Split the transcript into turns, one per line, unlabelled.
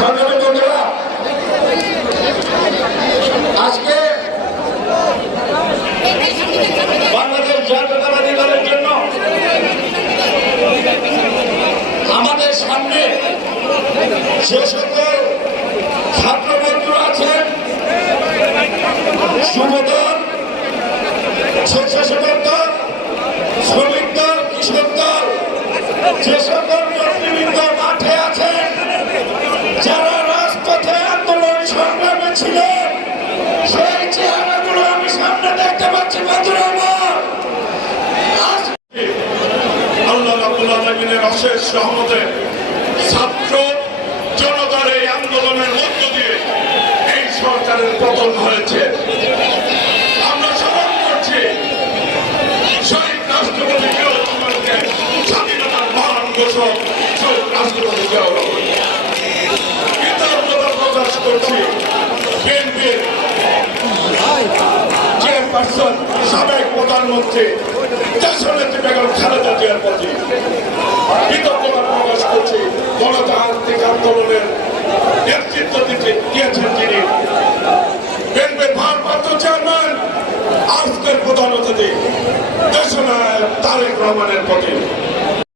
সংগ্রামী বন্ধুরা, আজকে বাংলাদেশ জাতীয়তাবাদী দলের জন্য আমাদের সামনে যে সকল ছাত্র বন্ধুরা আছেন, যুবদল, স্বেচ্ছাসেবক দল, শ্রমিক দল, কৃষক দল, যে সকল
ছাত্র জনতার এই আন্দোলনের মধ্য এই সরকারের পতন হয়েছে। আমরা স্মরণ করছি, শহীদ রাষ্ট্রপতি স্বাধীনতার মহান ঘোষক, শহীদ রাষ্ট্রপতি জিয়াউর রহমান কৃতজ্ঞতা প্রকাশ করছি বিএনপির চেয়ারপারসন সাবেক প্রধানমন্ত্রী দেশনেত্রী বেগম খালেদা জিয়ার প্রতি কৃতজ্ঞতা প্রকাশ করছি। গণতান্ত্রিক আন্দোলনের নেতৃত্ব দিতে দিয়েছেন তিনি। বিএনপির ভারপ্রাপ্ত চেয়ারম্যান, আজকের প্রধান অতিথি দেশনায়ক তারেক রহমানের প্রতি।